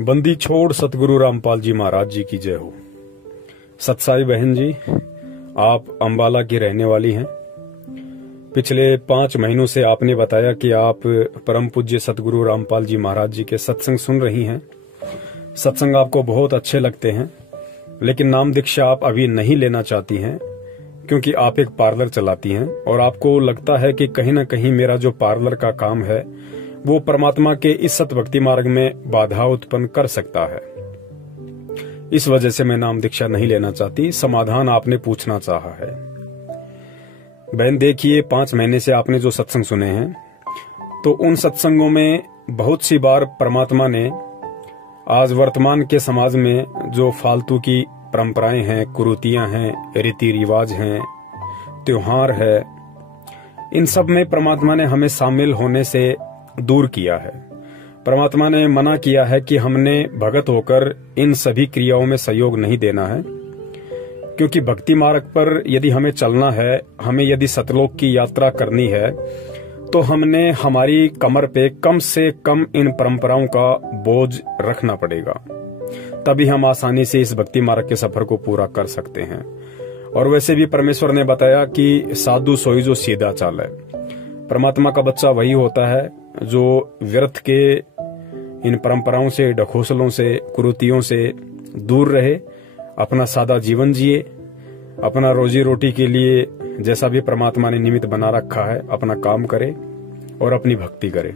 बंदी छोड़ सतगुरु रामपाल जी महाराज जी की जय हो। सतसाई बहन जी, आप अंबाला की रहने वाली हैं। पिछले 5 महीनों से आपने बताया कि आप परम पूज्य सतगुरु रामपाल जी महाराज जी के सत्संग सुन रही हैं। सत्संग आपको बहुत अच्छे लगते हैं, लेकिन नाम दीक्षा आप अभी नहीं लेना चाहती हैं क्योंकि आप एक पार्लर चलाती हैं और आपको लगता है कि कहीं न कहीं मेरा जो पार्लर का काम है वो परमात्मा के इस सत भक्ति मार्ग में बाधा उत्पन्न कर सकता है। इस वजह से मैं नाम दीक्षा नहीं लेना चाहती। समाधान आपने पूछना चाहा है। बहन देखिए, 5 महीने से आपने जो सत्संग सुने हैं तो उन सत्संगों में बहुत सी बार परमात्मा ने आज वर्तमान के समाज में जो फालतू की परंपराएं हैं, कुरीतियां हैं, रीति रिवाज हैं, त्योहार है, इन सब में परमात्मा ने हमें शामिल होने से दूर किया है। परमात्मा ने मना किया है कि हमने भगत होकर इन सभी क्रियाओं में सहयोग नहीं देना है, क्योंकि भक्ति मार्ग पर यदि हमें चलना है, हमें यदि सतलोक की यात्रा करनी है, तो हमने हमारी कमर पे कम से कम इन परंपराओं का बोझ रखना पड़ेगा। तभी हम आसानी से इस भक्ति मार्ग के सफर को पूरा कर सकते हैं। और वैसे भी परमेश्वर ने बताया कि साधु सोई जो सीधा चाल है। परमात्मा का बच्चा वही होता है जो व्यर्थ के इन परंपराओं से, ढकोसलों से, कुरीतियों से दूर रहे, अपना सादा जीवन जिए, अपना रोजी रोटी के लिए जैसा भी परमात्मा ने निमित्त बना रखा है अपना काम करे और अपनी भक्ति करे।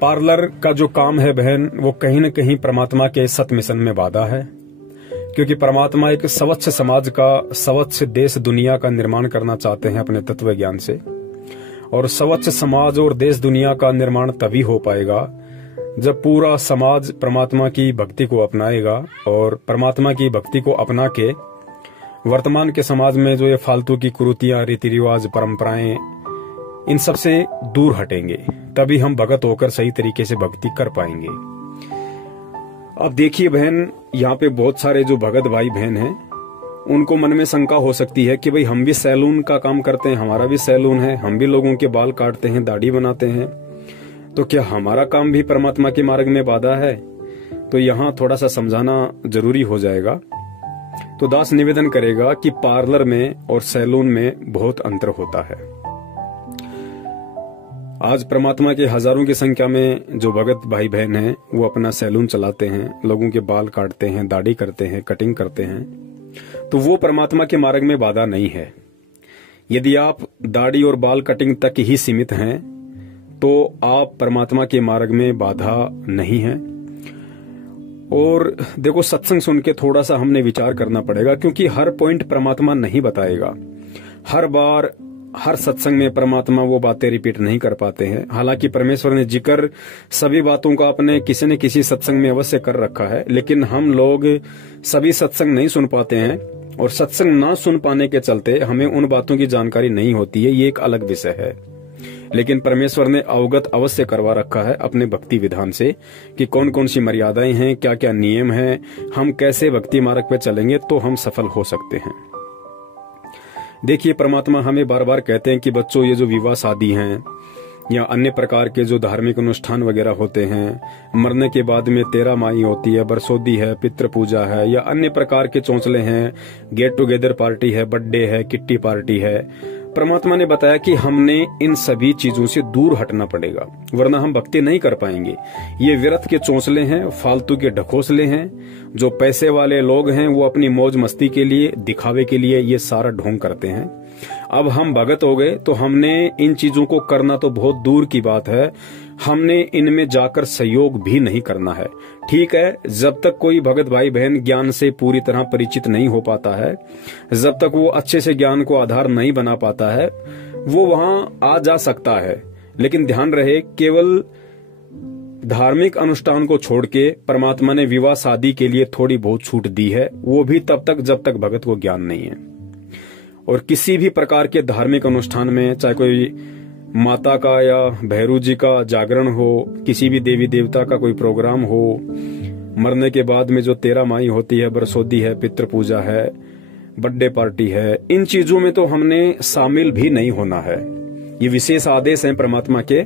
पार्लर का जो काम है बहन, वो कहीं न कहीं परमात्मा के सत मिशन में बाधा है, क्योंकि परमात्मा एक स्वच्छ समाज का, स्वच्छ देश दुनिया का निर्माण करना चाहते हैं अपने तत्व ज्ञान से। और स्वच्छ समाज और देश दुनिया का निर्माण तभी हो पाएगा जब पूरा समाज परमात्मा की भक्ति को अपनाएगा। और परमात्मा की भक्ति को अपना के वर्तमान के समाज में जो ये फालतू की कुरीतियां, रीति रिवाज, परंपराएं, इन सब से दूर हटेंगे, तभी हम भगत होकर सही तरीके से भक्ति कर पाएंगे। अब देखिए बहन, यहाँ पे बहुत सारे जो भगत भाई बहन हैं, उनको मन में शंका हो सकती है कि भाई हम भी सैलून का काम करते हैं, हमारा भी सैलून है, हम भी लोगों के बाल काटते हैं, दाढ़ी बनाते हैं, तो क्या हमारा काम भी परमात्मा के मार्ग में बाधा है? तो यहाँ थोड़ा सा समझाना जरूरी हो जाएगा। तो दास निवेदन करेगा कि पार्लर में और सैलून में बहुत अंतर होता है। आज परमात्मा के हजारों की संख्या में जो भगत भाई बहन हैं वो अपना सैलून चलाते हैं, लोगों के बाल काटते हैं, दाढ़ी करते हैं, कटिंग करते हैं, तो वो परमात्मा के मार्ग में बाधा नहीं है। यदि आप दाढ़ी और बाल कटिंग तक ही सीमित हैं तो आप परमात्मा के मार्ग में बाधा नहीं है। और देखो, सत्संग सुन के थोड़ा सा हमने विचार करना पड़ेगा, क्योंकि हर पॉइंट परमात्मा नहीं बताएगा। हर बार हर सत्संग में परमात्मा वो बातें रिपीट नहीं कर पाते हैं। हालांकि परमेश्वर ने जिक्र सभी बातों का अपने किसी न किसी सत्संग में अवश्य कर रखा है, लेकिन हम लोग सभी सत्संग नहीं सुन पाते हैं और सत्संग ना सुन पाने के चलते हमें उन बातों की जानकारी नहीं होती है। ये एक अलग विषय है, लेकिन परमेश्वर ने अवगत अवश्य करवा रखा है अपने भक्ति विधान से कि कौन कौन सी मर्यादाएं हैं, क्या क्या नियम हैं, हम कैसे भक्ति मार्ग पे चलेंगे तो हम सफल हो सकते हैं। देखिए, परमात्मा हमें बार बार कहते हैं कि बच्चों, ये जो विवाह शादी हैं या अन्य प्रकार के जो धार्मिक अनुष्ठान वगैरह होते हैं, मरने के बाद में 13 माई होती है, बरसोदी है, पितृ पूजा है, या अन्य प्रकार के चौंचले हैं, गेट टुगेदर पार्टी है, बर्थडे है, किट्टी पार्टी है, परमात्मा ने बताया कि हमने इन सभी चीजों से दूर हटना पड़ेगा, वरना हम भक्ति नहीं कर पाएंगे। ये व्यर्थ के चौंचले हैं, फालतू के ढकोसले हैं। जो पैसे वाले लोग हैं वो अपनी मौज मस्ती के लिए, दिखावे के लिए ये सारा ढोंग करते हैं। अब हम भगत हो गए तो हमने इन चीजों को करना तो बहुत दूर की बात है, हमने इनमें जाकर सहयोग भी नहीं करना है। ठीक है, जब तक कोई भगत भाई बहन ज्ञान से पूरी तरह परिचित नहीं हो पाता है, जब तक वो अच्छे से ज्ञान को आधार नहीं बना पाता है, वो वहां आ जा सकता है। लेकिन ध्यान रहे, केवल धार्मिक अनुष्ठान को छोड़ के परमात्मा ने विवाह शादी के लिए थोड़ी बहुत छूट दी है, वो भी तब तक जब तक भगत को ज्ञान नहीं है। और किसी भी प्रकार के धार्मिक अनुष्ठान में, चाहे कोई माता का या भैरू जी का जागरण हो, किसी भी देवी देवता का कोई प्रोग्राम हो, मरने के बाद में जो 13 माई होती है, बरसोदी है, पितृ पूजा है, बर्थडे पार्टी है, इन चीजों में तो हमने शामिल भी नहीं होना है। ये विशेष आदेश है परमात्मा के।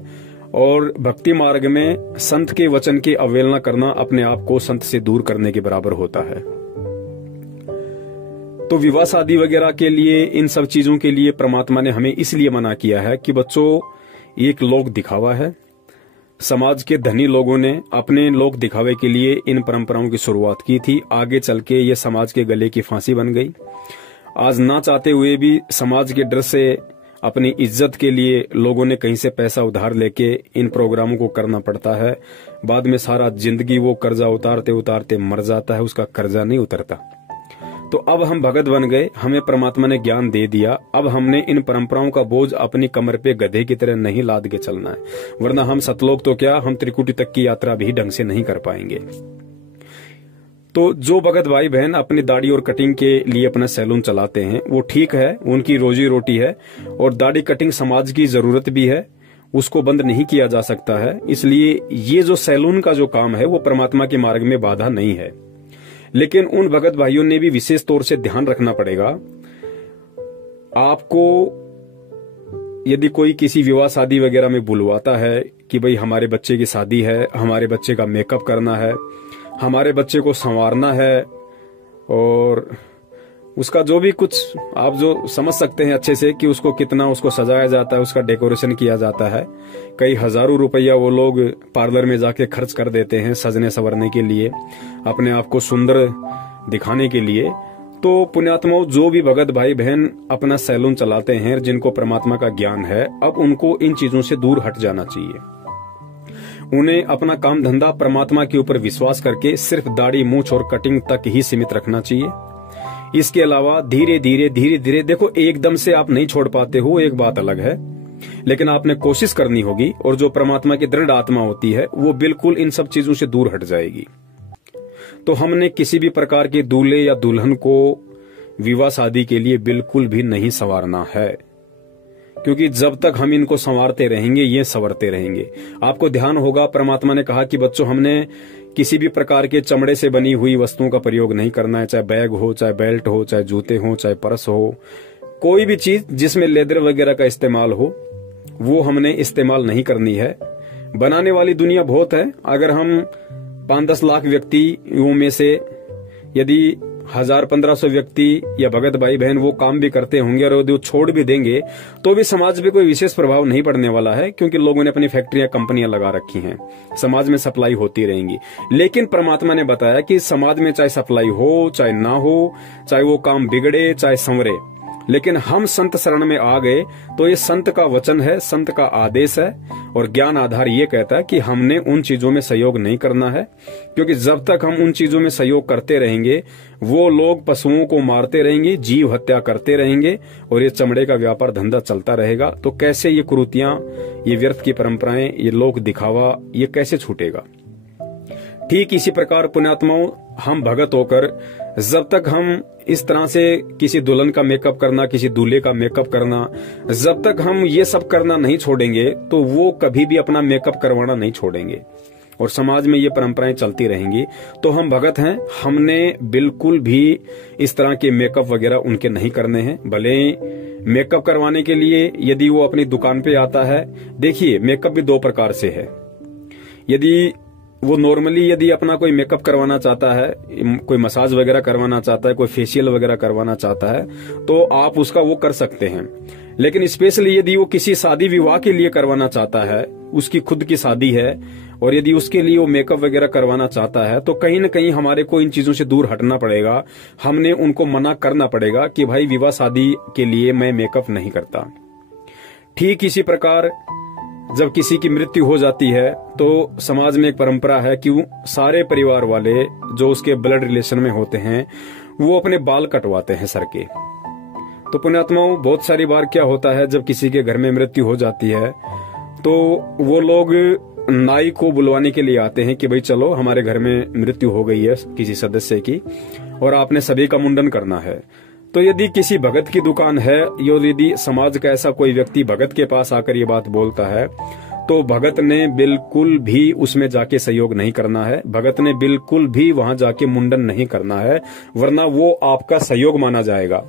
और भक्ति मार्ग में संत के वचन की अवहेलना करना अपने आप को संत से दूर करने के बराबर होता है। तो विवाह शादी वगैरह के लिए, इन सब चीजों के लिए परमात्मा ने हमें इसलिए मना किया है कि बच्चों, एक लोक दिखावा है। समाज के धनी लोगों ने अपने लोक दिखावे के लिए इन परंपराओं की शुरुआत की थी। आगे चल के ये समाज के गले की फांसी बन गई। आज ना चाहते हुए भी समाज के डर से, अपनी इज्जत के लिए लोगों ने कहीं से पैसा उधार लेके इन प्रोग्रामों को करना पड़ता है। बाद में सारा जिंदगी वो कर्जा उतारते उतारते मर जाता है, उसका कर्जा नहीं उतरता। तो अब हम भगत बन गए, हमें परमात्मा ने ज्ञान दे दिया। अब हमने इन परंपराओं का बोझ अपनी कमर पे गधे की तरह नहीं लाद के चलना है, वरना हम सतलोक तो क्या, हम त्रिकुटी तक की यात्रा भी ढंग से नहीं कर पाएंगे। तो जो भगत भाई बहन अपनी दाढ़ी और कटिंग के लिए अपना सैलून चलाते हैं, वो ठीक है, उनकी रोजी रोटी है, और दाढ़ी कटिंग समाज की जरूरत भी है, उसको बंद नहीं किया जा सकता है। इसलिए ये जो सैलून का जो काम है वो परमात्मा के मार्ग में बाधा नहीं है। लेकिन उन भगत भाइयों ने भी विशेष तौर से ध्यान रखना पड़ेगा। आपको यदि कोई किसी विवाह शादी वगैरह में बुलवाता है कि भाई हमारे बच्चे की शादी है, हमारे बच्चे का मेकअप करना है, हमारे बच्चे को संवारना है, और उसका जो भी कुछ आप जो समझ सकते हैं अच्छे से कि उसको कितना उसको सजाया जाता है, उसका डेकोरेशन किया जाता है, कई हजारों रुपया वो लोग पार्लर में जाके खर्च कर देते हैं सजने संवरने के लिए, अपने आप को सुंदर दिखाने के लिए। तो पुण्यात्माओं, जो भी भगत भाई बहन अपना सैलून चलाते हैं, जिनको परमात्मा का ज्ञान है, अब उनको इन चीजों से दूर हट जाना चाहिए। उन्हें अपना काम धंधा परमात्मा के ऊपर विश्वास करके सिर्फ दाढ़ी मूंछ और कटिंग तक ही सीमित रखना चाहिए। इसके अलावा धीरे धीरे देखो, एकदम से आप नहीं छोड़ पाते हो, एक बात अलग है, लेकिन आपने कोशिश करनी होगी, और जो परमात्मा की दृढ़ आत्मा होती है वो बिल्कुल इन सब चीजों से दूर हट जाएगी। तो हमने किसी भी प्रकार के दूल्हे या दुल्हन को विवाह शादी के लिए बिल्कुल भी नहीं संवारना है, क्योंकि जब तक हम इनको संवारते रहेंगे ये संवरते रहेंगे। आपको ध्यान होगा, परमात्मा ने कहा कि बच्चों, हमने किसी भी प्रकार के चमड़े से बनी हुई वस्तुओं का प्रयोग नहीं करना है, चाहे बैग हो, चाहे बेल्ट हो, चाहे जूते हो, चाहे पर्स हो, कोई भी चीज जिसमें लेदर वगैरह का इस्तेमाल हो वो हमने इस्तेमाल नहीं करनी है। बनाने वाली दुनिया बहुत है। अगर हम 5-10 लाख व्यक्तियों में से यदि 1000-1500 व्यक्ति या भगत भाई बहन वो काम भी करते होंगे और वो छोड़ भी देंगे तो भी समाज पे कोई विशेष प्रभाव नहीं पड़ने वाला है, क्योंकि लोगों ने अपनी फैक्ट्रियां कंपनियां लगा रखी हैं, समाज में सप्लाई होती रहेंगी। लेकिन परमात्मा ने बताया कि समाज में चाहे सप्लाई हो चाहे ना हो, चाहे वो काम बिगड़े चाहे संवरे, लेकिन हम संत शरण में आ गए तो ये संत का वचन है, संत का आदेश है, और ज्ञान आधार ये कहता है कि हमने उन चीजों में सहयोग नहीं करना है, क्योंकि जब तक हम उन चीजों में सहयोग करते रहेंगे वो लोग पशुओं को मारते रहेंगे, जीव हत्या करते रहेंगे, और ये चमड़े का व्यापार धंधा चलता रहेगा। तो कैसे ये कुरीतियां, ये व्यर्थ की परंपराएं, ये लोक दिखावा, ये कैसे छूटेगा? ठीक इसी प्रकार पुण्यात्माओं, हम भगत होकर जब तक हम इस तरह से किसी दुल्हन का मेकअप करना, किसी दूल्हे का मेकअप करना, जब तक हम ये सब करना नहीं छोड़ेंगे तो वो कभी भी अपना मेकअप करवाना नहीं छोड़ेंगे, और समाज में ये परंपराएं चलती रहेंगी। तो हम भगत हैं, हमने बिल्कुल भी इस तरह के मेकअप वगैरह उनके नहीं करने हैं। भले मेकअप करवाने के लिए यदि वो अपनी दुकान पे आता है, देखिए मेकअप भी 2 प्रकार से है। यदि वो नॉर्मली यदि अपना कोई मेकअप करवाना चाहता है, कोई मसाज वगैरह करवाना चाहता है, कोई फेशियल वगैरह करवाना चाहता है, तो आप उसका वो कर सकते हैं। लेकिन स्पेशली यदि वो किसी शादी विवाह के लिए करवाना चाहता है, उसकी खुद की शादी है, और यदि उसके लिए वो मेकअप वगैरह करवाना चाहता है, तो कहीं न कहीं हमारे को इन चीजों से दूर हटना पड़ेगा। हमने उनको मना करना पड़ेगा कि भाई विवाह शादी के लिए मैं मेकअप नहीं करता। ठीक इसी प्रकार जब किसी की मृत्यु हो जाती है तो समाज में एक परंपरा है कि सारे परिवार वाले जो उसके ब्लड रिलेशन में होते हैं वो अपने बाल कटवाते हैं सर के। तो पुण्यात्माओं, बहुत सारी बार क्या होता है, जब किसी के घर में मृत्यु हो जाती है तो वो लोग नाई को बुलवाने के लिए आते हैं कि भाई चलो हमारे घर में मृत्यु हो गई है किसी सदस्य की और आपने सभी का मुंडन करना है। तो यदि किसी भगत की दुकान है, यदि समाज का ऐसा कोई व्यक्ति भगत के पास आकर ये बात बोलता है, तो भगत ने बिल्कुल भी उसमें जाके सहयोग नहीं करना है। भगत ने बिल्कुल भी वहां जाके मुंडन नहीं करना है, वरना वो आपका सहयोग माना जाएगा।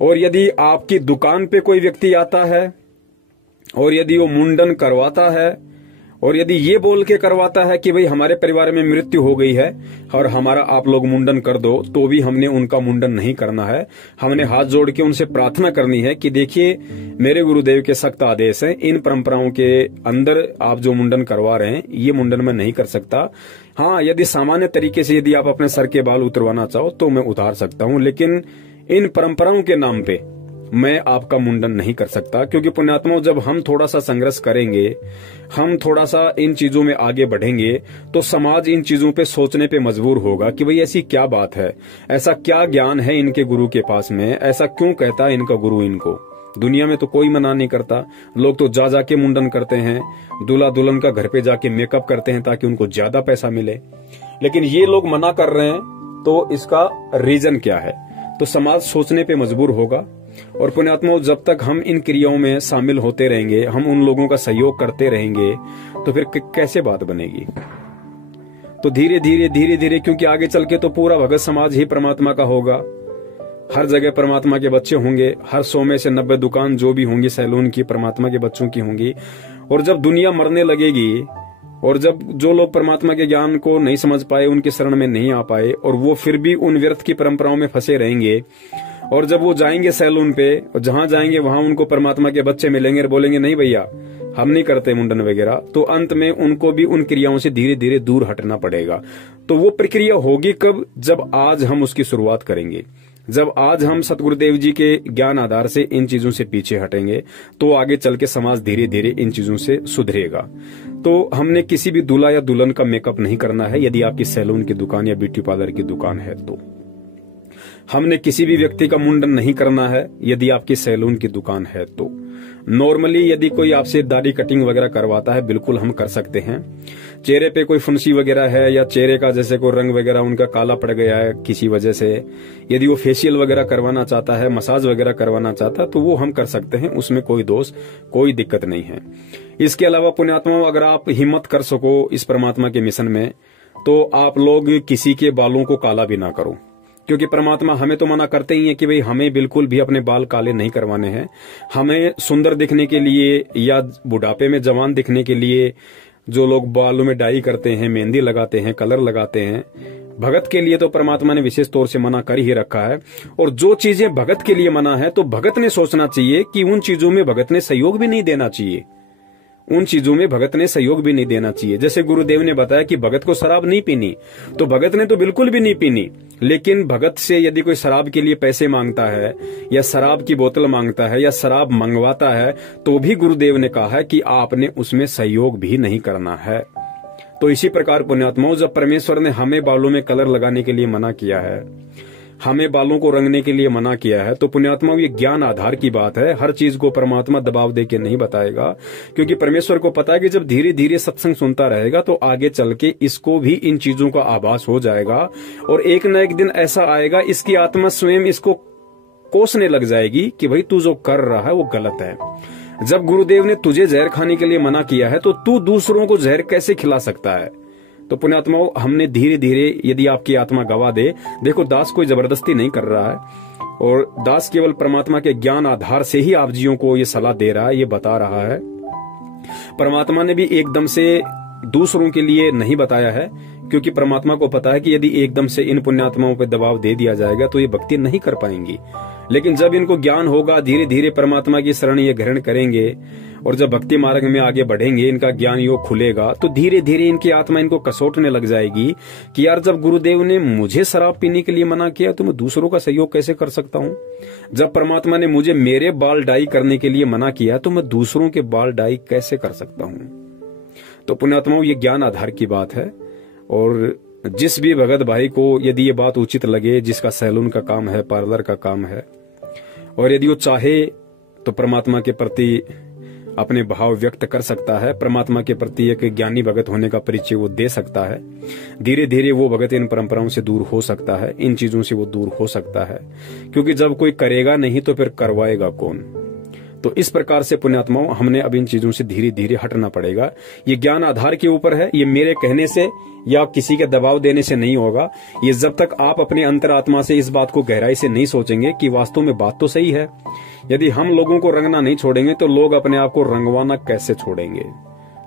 और यदि आपकी दुकान पे कोई व्यक्ति आता है और यदि वो मुंडन करवाता है और यदि ये बोल के करवाता है कि भाई हमारे परिवार में मृत्यु हो गई है और हमारा आप लोग मुंडन कर दो, तो भी हमने उनका मुंडन नहीं करना है। हमने हाथ जोड़ के उनसे प्रार्थना करनी है कि देखिए मेरे गुरुदेव के सख्त आदेश हैं, इन परंपराओं के अंदर आप जो मुंडन करवा रहे हैं ये मुंडन मैं नहीं कर सकता। हाँ, यदि सामान्य तरीके से यदि आप अपने सर के बाल उतरवाना चाहो तो मैं उतार सकता हूँ, लेकिन इन परंपराओं के नाम पे मैं आपका मुंडन नहीं कर सकता। क्योंकि पुण्यात्माओं, जब हम थोड़ा सा संघर्ष करेंगे, हम थोड़ा सा इन चीजों में आगे बढ़ेंगे, तो समाज इन चीजों पे सोचने पे मजबूर होगा कि भाई ऐसी क्या बात है, ऐसा क्या ज्ञान है इनके गुरु के पास में, ऐसा क्यों कहता है इनका गुरु इनको। दुनिया में तो कोई मना नहीं करता, लोग तो जा जाके मुंडन करते हैं, दूल्हा दुल्हन का घर पे जाके मेकअप करते हैं ताकि उनको ज्यादा पैसा मिले, लेकिन ये लोग मना कर रहे हैं, तो इसका रीजन क्या है। तो समाज सोचने पे मजबूर होगा। और पुण्यात्माओं, जब तक हम इन क्रियाओं में शामिल होते रहेंगे, हम उन लोगों का सहयोग करते रहेंगे, तो फिर कैसे बात बनेगी। तो धीरे धीरे क्योंकि आगे चल के तो पूरा भगत समाज ही परमात्मा का होगा, हर जगह परमात्मा के बच्चे होंगे, हर 100 में से 90 दुकान जो भी होंगी सैलून की परमात्मा के बच्चों की होंगी। और जब दुनिया मरने लगेगी और जब जो लोग परमात्मा के ज्ञान को नहीं समझ पाए, उनके शरण में नहीं आ पाए, और वो फिर भी उन व्यर्थ की परंपराओं में फंसे रहेंगे, और जब वो जाएंगे सैलून पे और जहां जाएंगे वहां उनको परमात्मा के बच्चे मिलेंगे और बोलेंगे नहीं भैया हम नहीं करते मुंडन वगैरह, तो अंत में उनको भी उन क्रियाओं से धीरे धीरे दूर हटना पड़ेगा। तो वो प्रक्रिया होगी कब, जब आज हम उसकी शुरुआत करेंगे, जब आज हम सतगुरुदेव जी के ज्ञान आधार से इन चीजों से पीछे हटेंगे, तो आगे चल के समाज धीरे धीरे इन चीजों से सुधरेगा। तो हमने किसी भी दूल्हा या दुल्हन का मेकअप नहीं करना है यदि आपकी सैलून की दुकान या ब्यूटी पार्लर की दुकान है। तो हमने किसी भी व्यक्ति का मुंडन नहीं करना है यदि आपकी सैलून की दुकान है। तो नॉर्मली यदि कोई आपसे दाढ़ी कटिंग वगैरह करवाता है, बिल्कुल हम कर सकते हैं। चेहरे पे कोई फुंसी वगैरह है या चेहरे का जैसे कोई रंग वगैरह उनका काला पड़ गया है किसी वजह से, यदि वो फेशियल वगैरह करवाना चाहता है, मसाज वगैरह करवाना चाहता है, तो वो हम कर सकते हैं, उसमें कोई दोष कोई दिक्कत नहीं है। इसके अलावा पुण्यात्माओं, अगर आप हिम्मत कर सको इस परमात्मा के मिशन में, तो आप लोग किसी के बालों को काला भी ना करो, क्योंकि परमात्मा हमें तो मना करते ही है कि भाई हमें बिल्कुल भी अपने बाल काले नहीं करवाने हैं। हमें सुंदर दिखने के लिए या बुढ़ापे में जवान दिखने के लिए जो लोग बालों में डाई करते हैं, मेहंदी लगाते हैं, कलर लगाते हैं, भगत के लिए तो परमात्मा ने विशेष तौर से मना कर ही रखा है। और जो चीजें भगत के लिए मना है, तो भगत ने सोचना चाहिए कि उन चीजों में भगत ने सहयोग भी नहीं देना चाहिए, उन चीजों में भगत ने सहयोग भी नहीं देना चाहिए। जैसे गुरुदेव ने बताया कि भगत को शराब नहीं पीनी, तो भगत ने तो बिल्कुल भी नहीं पीनी, लेकिन भगत से यदि कोई शराब के लिए पैसे मांगता है या शराब की बोतल मांगता है या शराब मंगवाता है, तो भी गुरुदेव ने कहा है कि आपने उसमें सहयोग भी नहीं करना है। तो इसी प्रकार पुण्यात्माओं, जब परमेश्वर ने हमें बालों में कलर लगाने के लिए मना किया है, हमें बालों को रंगने के लिए मना किया है, तो पुण्यात्मा ये ज्ञान आधार की बात है। हर चीज को परमात्मा दबाव दे के नहीं बताएगा, क्योंकि परमेश्वर को पता है कि जब धीरे धीरे सत्संग सुनता रहेगा तो आगे चल के इसको भी इन चीजों का आभास हो जाएगा, और एक न एक दिन ऐसा आएगा इसकी आत्मा स्वयं इसको कोसने लग जाएगी कि भाई तू जो कर रहा है वो गलत है। जब गुरुदेव ने तुझे जहर खाने के लिए मना किया है, तो तू दूसरों को जहर कैसे खिला सकता है। तो पुण्यात्माओं, हमने धीरे धीरे, यदि आपकी आत्मा गवा दे, देखो दास कोई जबरदस्ती नहीं कर रहा है, और दास केवल परमात्मा के ज्ञान आधार से ही आप जियों को ये सलाह दे रहा है, ये बता रहा है। परमात्मा ने भी एकदम से दूसरों के लिए नहीं बताया है, क्योंकि परमात्मा को पता है कि यदि एकदम से इन पुण्यात्माओं पर दबाव दे दिया जाएगा तो ये भक्ति नहीं कर पाएंगी। लेकिन जब इनको ज्ञान होगा, धीरे धीरे परमात्मा की शरण ये ग्रहण करेंगे, और जब भक्ति मार्ग में आगे बढ़ेंगे, इनका ज्ञान योग खुलेगा, तो धीरे धीरे इनकी आत्मा इनको कसोटने लग जाएगी कि यार जब गुरुदेव ने मुझे शराब पीने के लिए मना किया, तो मैं दूसरों का सहयोग कैसे कर सकता हूँ। जब परमात्मा ने मुझे मेरे बाल डाई करने के लिए मना किया, तो मैं दूसरों के बाल डाई कैसे कर सकता हूँ। तो पुण्यात्माओं, ये ज्ञान आधार की बात है। और जिस भी भगत भाई को यदि ये बात उचित लगे, जिसका सैलून का काम है, पार्लर का काम है, और यदि वो चाहे तो परमात्मा के प्रति अपने भाव व्यक्त कर सकता है, परमात्मा के प्रति एक ज्ञानी भगत होने का परिचय वो दे सकता है, धीरे धीरे वो भगत इन परंपराओं से दूर हो सकता है, इन चीजों से वो दूर हो सकता है। क्योंकि जब कोई करेगा नहीं तो फिर करवाएगा कौन। तो इस प्रकार से पुण्यात्माओं हमने अब इन चीजों से धीरे धीरे हटना पड़ेगा। ये ज्ञान आधार के ऊपर है, ये मेरे कहने से या किसी के दबाव देने से नहीं होगा। ये जब तक आप अपने अंतरात्मा से इस बात को गहराई से नहीं सोचेंगे कि वास्तव में बात तो सही है। यदि हम लोगों को रंगना नहीं छोड़ेंगे तो लोग अपने आप को रंगवाना कैसे छोड़ेंगे।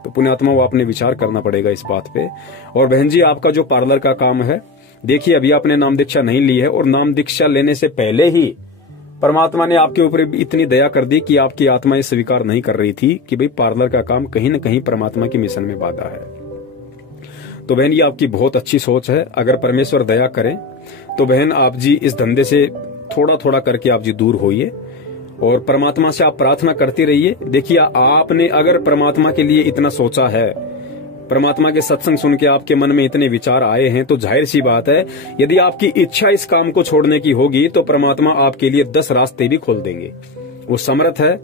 तो पुण्यात्माओं आपने विचार करना पड़ेगा इस बात पे। और बहन जी, आपका जो पार्लर का काम है, देखिए अभी आपने नाम दीक्षा नहीं ली है और नाम दीक्षा लेने से पहले ही परमात्मा ने आपके ऊपर इतनी दया कर दी कि आपकी आत्मा ये स्वीकार नहीं कर रही थी कि भाई पार्लर का काम कहीं न कहीं परमात्मा के मिशन में बाधा है। तो बहन ये आपकी बहुत अच्छी सोच है। अगर परमेश्वर दया करें तो बहन आप जी इस धंधे से थोड़ा थोड़ा करके आप जी दूर होइए और परमात्मा से आप प्रार्थना करते रहिए। देखिए आपने अगर परमात्मा के लिए इतना सोचा है, परमात्मा के सत्संग सुन के आपके मन में इतने विचार आए हैं, तो जाहिर सी बात है यदि आपकी इच्छा इस काम को छोड़ने की होगी तो परमात्मा आपके लिए 10 रास्ते भी खोल देंगे। वो समर्थ है,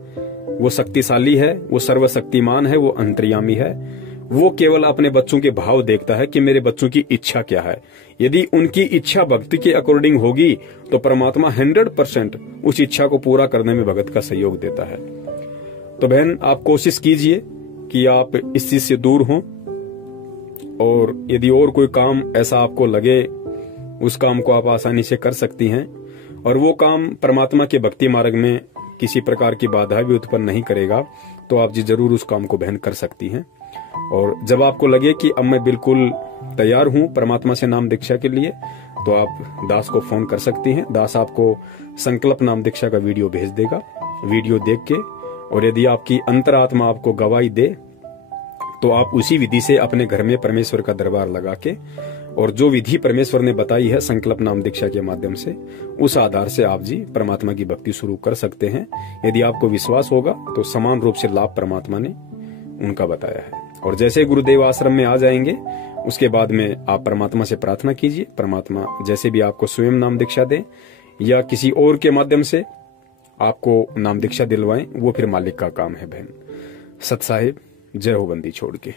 वो शक्तिशाली है, वो सर्वशक्तिमान है, वो अंतर्यामी है। वो केवल अपने बच्चों के भाव देखता है कि मेरे बच्चों की इच्छा क्या है। यदि उनकी इच्छा भक्ति के अकॉर्डिंग होगी तो परमात्मा 100% उस इच्छा को पूरा करने में भगत का सहयोग देता है। तो बहन आप कोशिश कीजिए कि आप इस चीज से दूर हों, और यदि और कोई काम ऐसा आपको लगे उस काम को आप आसानी से कर सकती हैं, और वो काम परमात्मा के भक्ति मार्ग में किसी प्रकार की बाधा भी उत्पन्न नहीं करेगा, तो आप जी जरूर उस काम को बहन कर सकती हैं। और जब आपको लगे कि अब मैं बिल्कुल तैयार हूं परमात्मा से नाम दीक्षा के लिए, तो आप दास को फोन कर सकती हैं। दास आपको संकल्प नाम दीक्षा का वीडियो भेज देगा। वीडियो देख के, और यदि आपकी अंतरात्मा आपको गवाही दे तो आप उसी विधि से अपने घर में परमेश्वर का दरबार लगा के, और जो विधि परमेश्वर ने बताई है संकल्प नाम दीक्षा के माध्यम से, उस आधार से आप जी परमात्मा की भक्ति शुरू कर सकते हैं। यदि आपको विश्वास होगा तो समान रूप से लाभ परमात्मा ने उनका बताया है। और जैसे गुरुदेव आश्रम में आ जाएंगे उसके बाद में आप परमात्मा से प्रार्थना कीजिए, परमात्मा जैसे भी आपको स्वयं नाम दीक्षा दें या किसी और के माध्यम से आपको नाम दीक्षा दिलवाएं, वो फिर मालिक का काम है। बहन सत साहिब, जय हो बंदी छोड़ के।